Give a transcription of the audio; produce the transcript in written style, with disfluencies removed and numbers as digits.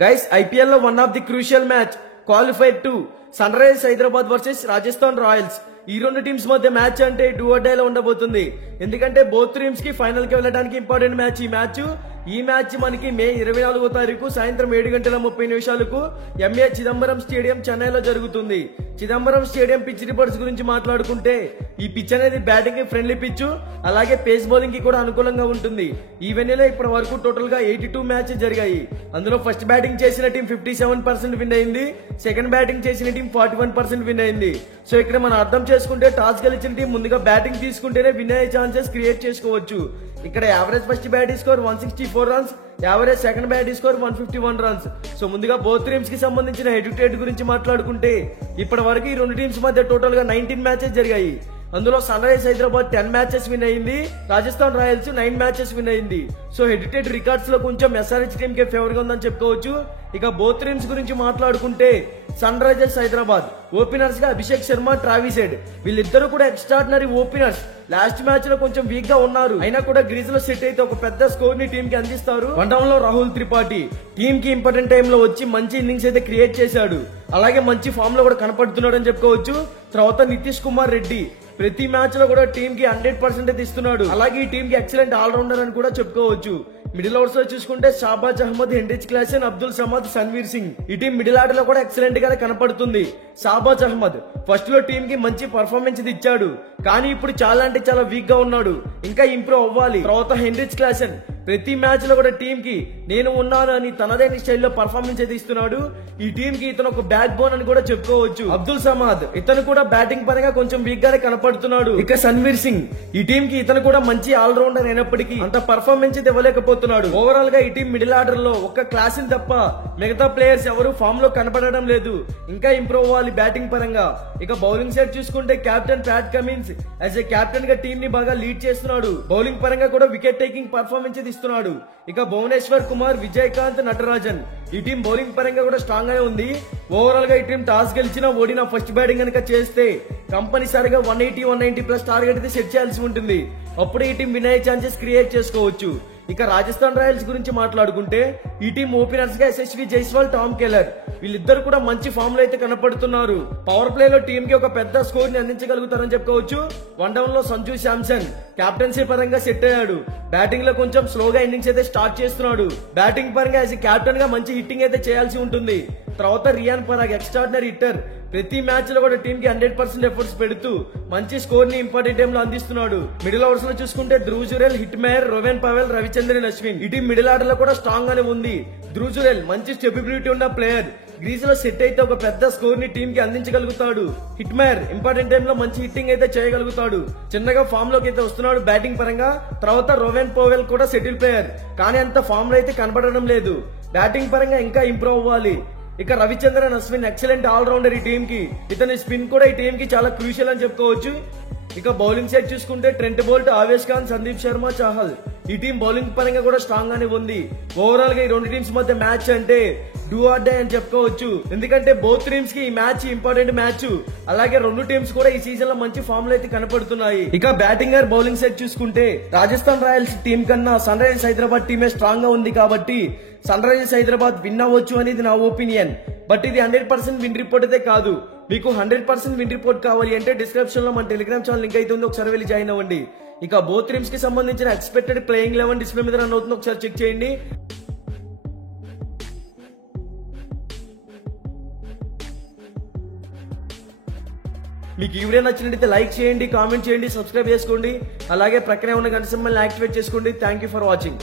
Guys IPL లో one of the crucial match qualified to Sunrisers Hyderabad versus Rajasthan Royals. ఈ రెండు teams మధ్య match అంటే డూ ఆర్ డై లో ఉండబోతుంది. ఎందుకంటే బోత్ టీమ్స్ కి ఫైనల్ కి వెళ్ళడానికి ఇంపార్టెంట్ మ్యాచ్ ఈ మ్యాచ్ మనకి మే 24వ తారీఖు సాయంత్రం 7:30 ఎంఏ చిదంబరం స్టేడియం చెన్నైలో జరుగుతుంది. చిదంబరం స్టేడియం పిచ్ రిపోర్ట్స్ గురించి మాట్లాడుకుంటే ఈ పిచ్ అనేది బ్యాటింగ్ కి ఫ్రెండ్లీ పిచ్, అలాగే పేస్ బౌలింగ్ కి కూడా అనుకూలంగా ఉంటుంది. ఈ వెన్నెలో ఇప్పటి వరకు టోటల్ గా 82 మ్యాచెస్ జరిగాయి. అందులో ఫస్ట్ బ్యాటింగ్ చేసిన టీం 57% విన్ అయింది, సెకండ్ బ్యాటింగ్ చేసిన టీం 41% విన్ అయింది. సో ఇక్కడ మనం అర్థం చేసుకుంటే టాస్ గెలిచిన టీం ముందుగా బ్యాటింగ్ తీసుకుంటేనే విన్ అయ్యే ఛాన్సెస్ క్రియేట్ చేసుకోవచ్చు. ఇక్కడ average first batting score 164 runs, average second batting score 151 runs. So ముందుగా బోత్ టీమ్స్ కి సంబంధించిన హెడ్ టు హెడ్ గురించి మాట్లాడుకుంటే ఇప్పటి వరకు ఈ రెండు టీమ్స్ మధ్య టోటల్ గా 19 మ్యాచెస్ జరిగాయి. అందులో Sunrisers Hyderabad 10 matches win అయింది, రాజస్థాన్ రాయల్స్ 9 మ్యాచెస్ విన్ అయింది. So head to head records లో కొంచెం ఎస్ఆర్హెచ్ టీమ్ కే ఫేవర్ గా ఉందని చెప్పుకోవచ్చు. ఇక బోత్ టీమ్స్ గురించి మాట్లాడుకుంటే సన్ రైజర్స్ హైదరాబాద్ ఓపెనర్స్ గా అభిషేక్ శర్మ, ట్రావిస్ హెడ్ వీళ్ళిద్దరూ కూడా ఎక్స్ట్రాడినరీ ఓపెనర్స్. లాస్ట్ మ్యాచ్ లో కొంచెం వీక్ గా ఉన్నారు, అయినా కూడా గ్రీజ్ లో సెట్ అయితే ఒక పెద్ద స్కోర్ ని టీమ్ కి అందిస్తారు. వన్డౌన్ లో రాహుల్ త్రిపాఠి టీమ్ కి ఇంపార్టెంట్ టైమ్ లో వచ్చి మంచి ఇన్నింగ్స్ అయితే క్రియేట్ చేశాడు, అలాగే మంచి ఫామ్ లో కూడా కనపడుతున్నాడు అని చెప్పుకోవచ్చు. తర్వాత నితీష్ కుమార్ రెడ్డి ప్రతి మ్యాచ్ లో కూడా టీమ్ కి 100% అయితే ఇస్తున్నాడు, అలాగే ఈ టీమ్ కి ఎక్సలెంట్ ఆల్రౌండర్ అని కూడా చెప్పుకోవచ్చు. మిడిల్ ఓవర్స్ లో చూసుకుంటే షాబాజ్ అహ్మద్, హెన్రిచ్ క్లాసెన్, అబ్దుల్ సమద్, సన్వీర్ సింగ్ ఈ టీం మిడిల్ ఆర్డర్ లో కూడా ఎక్సలెంట్ గానే కనపడుతుంది. షాబాజ్ అహ్మద్ ఫస్ట్ లో టీమ్ కి మంచి పర్ఫార్మెన్స్ ఇచ్చాడు, కానీ ఇప్పుడు చాలా అంటే చాలా వీక్ గా ఉన్నాడు, ఇంకా ఇంప్రూవ్ అవ్వాలి. తర్వాత హెన్రిచ్ క్లాసెన్ ప్రతి మ్యాచ్ లో కూడా టీమ్ కి నేను ఉన్నాను అని తనదైన స్టైల్లో పర్ఫార్మెన్స్ అయితే ఇస్తున్నాడు. ఈ టీమ్ కి ఇతను ఒక బ్యాక్ బోన్ అని కూడా చెప్పుకోవచ్చు. అబ్దుల్ సమద్ ఇతను కూడా బ్యాటింగ్ పరంగా కొంచెం వీక్ గానే కనపడుతున్నాడు. ఇక సన్వీర్ సింగ్ ఈ టీమ్ కి ఇతను కూడా మంచి ఆల్రౌండర్ అయినప్పటికీ అంత పర్ఫార్మెన్స్ అయితే ఇవ్వలేకపోతున్నాడు. ఓవరాల్ గా ఈ టీం మిడిల్ ఆర్డర్ లో ఒక్క క్లాసిన్ తప్ప మిగతా ప్లేయర్స్ ఎవరు ఫామ్ లో కనపడడం లేదు, ఇంకా ఇంప్రూవ్ అవ్వాలి బ్యాటింగ్ పరంగా. ఇక బౌలింగ్ సైడ్ చూసుకుంటే captain Pat Cummins as a captain గా టీమ్ ని బాగా లీడ్ చేస్తున్నాడు. బౌలింగ్ పరంగా కూడా వికెట్ టేకింగ్ పర్ఫార్మెన్స్ ఇస్తున్నాడు. ఇక భువనేశ్వర్ కుమార్, విజయకాంత్, నటరాజన్ ఈ టీం బౌలింగ్ పరంగా కూడా స్ట్రాంగ్ గానే ఉంది. ఓవరాల్ గా ఈ టీం టాస్ గెలిచినా ఓడినా ఫస్ట్ బ్యాటింగ్ కనుక చేస్తే కంపల్సరిగా 180-190+ టార్గెట్ అయితే సెట్ చేయాల్సి ఉంటుంది. అప్పుడే ఈ టీం విన్ అయ్యే ఛాన్సెస్ క్రియేట్ చేసుకోవచ్చు. ఇక రాజస్థాన్ రాయల్స్ గురించి మాట్లాడుకుంటే ఈ టీం ఓపెనర్స్ గా యశస్వి జైస్వాల్, టామ్ కెలర్ వీళ్ళిద్దరు కూడా మంచి ఫామ్ లో అయితే కనపడుతున్నారు. పవర్ ప్లే లో టీమ్ కి ఒక పెద్ద స్కోర్ ని అందించగలుగుతారని చెప్పుకోవచ్చు. వన్డౌన్ లో సంజు శాంసన్ కెప్టెన్సీ పరంగా సెట్ అయ్యాడు, బ్యాటింగ్ లో కొంచెం స్లోగా ఇన్నింగ్స్ అయితే స్టార్ట్ చేస్తున్నాడు. బ్యాటింగ్ పరంగా యాజ్ కెప్టెన్ గా మంచి హిట్టింగ్ అయితే చేయాల్సి ఉంటుంది. తర్వాత రియాన్ పరాగ్ ఎక్స్ట్రాడినరీ హిట్టర్, ప్రతి మ్యాచ్ లో కూడా టీమ్ కి 100% ఎఫర్ట్స్ పెడుతూ మంచి స్కోర్ ని ఇంపార్టెంట్ టైమ్ లో అందిస్తున్నాడు. మిడిల్ ఓవర్స్ లో చూసుకుంటే Dhruv Jurel, hit mayor, రోవెన్ Powell, Ravichandran Ashwin ఈ టీం మిడిల్ ఆర్డర్ లో కూడా స్ట్రాంగ్ గానే ఉంది. ధ్రువ్ జురెల్ మంచి స్టెబిలిటీ ఉన్న ప్లేయర్, గ్రీజ్ లో సెట్ అయితే ఒక పెద్ద స్కోర్ ని టీమ్ కి అందించగలుగుతాడు. హిట్ మేయర్ ఇంపార్టెంట్ టైమ్ లో మంచి హిట్టింగ్ అయితే చేయగలుగుతాడు, చిన్నగా ఫామ్ లోకి అయితే వస్తున్నాడు బ్యాటింగ్ పరంగా. తర్వాత రోవెన్ పవెల్ కూడా సెటిల్ ప్లేయర్, కానీ అంత ఫామ్ లో అయితే కనపడడం లేదు, బ్యాటింగ్ పరంగా ఇంకా ఇంప్రూవ్ అవ్వాలి. ఇక రవిచంద్రన్ అశ్విన్ ఎక్సలెంట్ ఆల్రౌండర్ ఈ టీమ్ కి, ఇతని స్పిన్ కూడా ఈ టీమ్ కి చాలా క్రూషియల్ అని చెప్పుకోవచ్చు. ఇక బౌలింగ్ సైడ్ చూసుకుంటే ట్రెంట్ బోల్ట్, ఆవేష్ ఖాన్, సందీప్ శర్మ, చాహల్ ఈ టీం బౌలింగ్ పరంగా కూడా స్ట్రాంగ్ గానే ఉంది. ఓవరాల్ గా ఈ రెండు టీమ్స్ మధ్య మ్యాచ్ అంటే డూ ఆర్ డై అని చెప్పుకోవచ్చు. ఎందుకంటే బోత్ టీమ్స్ కి ఈ మ్యాచ్ ఇంపార్టెంట్ మ్యాచ్, అలాగే రెండు టీమ్స్ కూడా ఈ సీజన్ లో మంచి ఫామ్ లో అయితే కనపడుతున్నాయి. ఇక బ్యాటింగ్ ఆర్ బౌలింగ్ సైడ్ చూసుకుంటే రాజస్థాన్ రాయల్స్ టీం కన్నా సన్ రైజర్స్ హైదరాబాద్ టీమే స్ట్రాంగ్ గా ఉంది కాబట్టి సన్ రైజర్స్ హైదరాబాద్ విన్ అవ్వచ్చు అనేది నా ఒపీనియన్. బట్ ఇది 100% విన్ రిపోర్ట్ అయితే కాదు. మీకు 100% విన్ రిపోర్ట్ కావాలి అంటే డిస్క్రిప్షన్ లో మన టెలిగ్రామ్ ఛానల్ లింక్ అయితే ఉంది, ఒకసారి వెళ్ళి జాయిన్ అవ్వండి. ఇక బోత్ టీమ్స్ కి సంబంధించిన ఎక్స్పెక్టెడ్ ప్లేయింగ్ 11 డిస్ప్లే మీద రన్ అవుతుంది, ఒకసారి చెక్ చేయండి. మీకు ఈ వీడియో నచ్చినట్లయితే లైక్ చేయండి, కామెంట్ చేయండి, సబ్స్క్రైబ్ చేసుకోండి, అలాగే ప్రక్కనే ఉన్న గంట సింబల్ యాక్టివేట్ చేసుకోండి. Thank you for watching.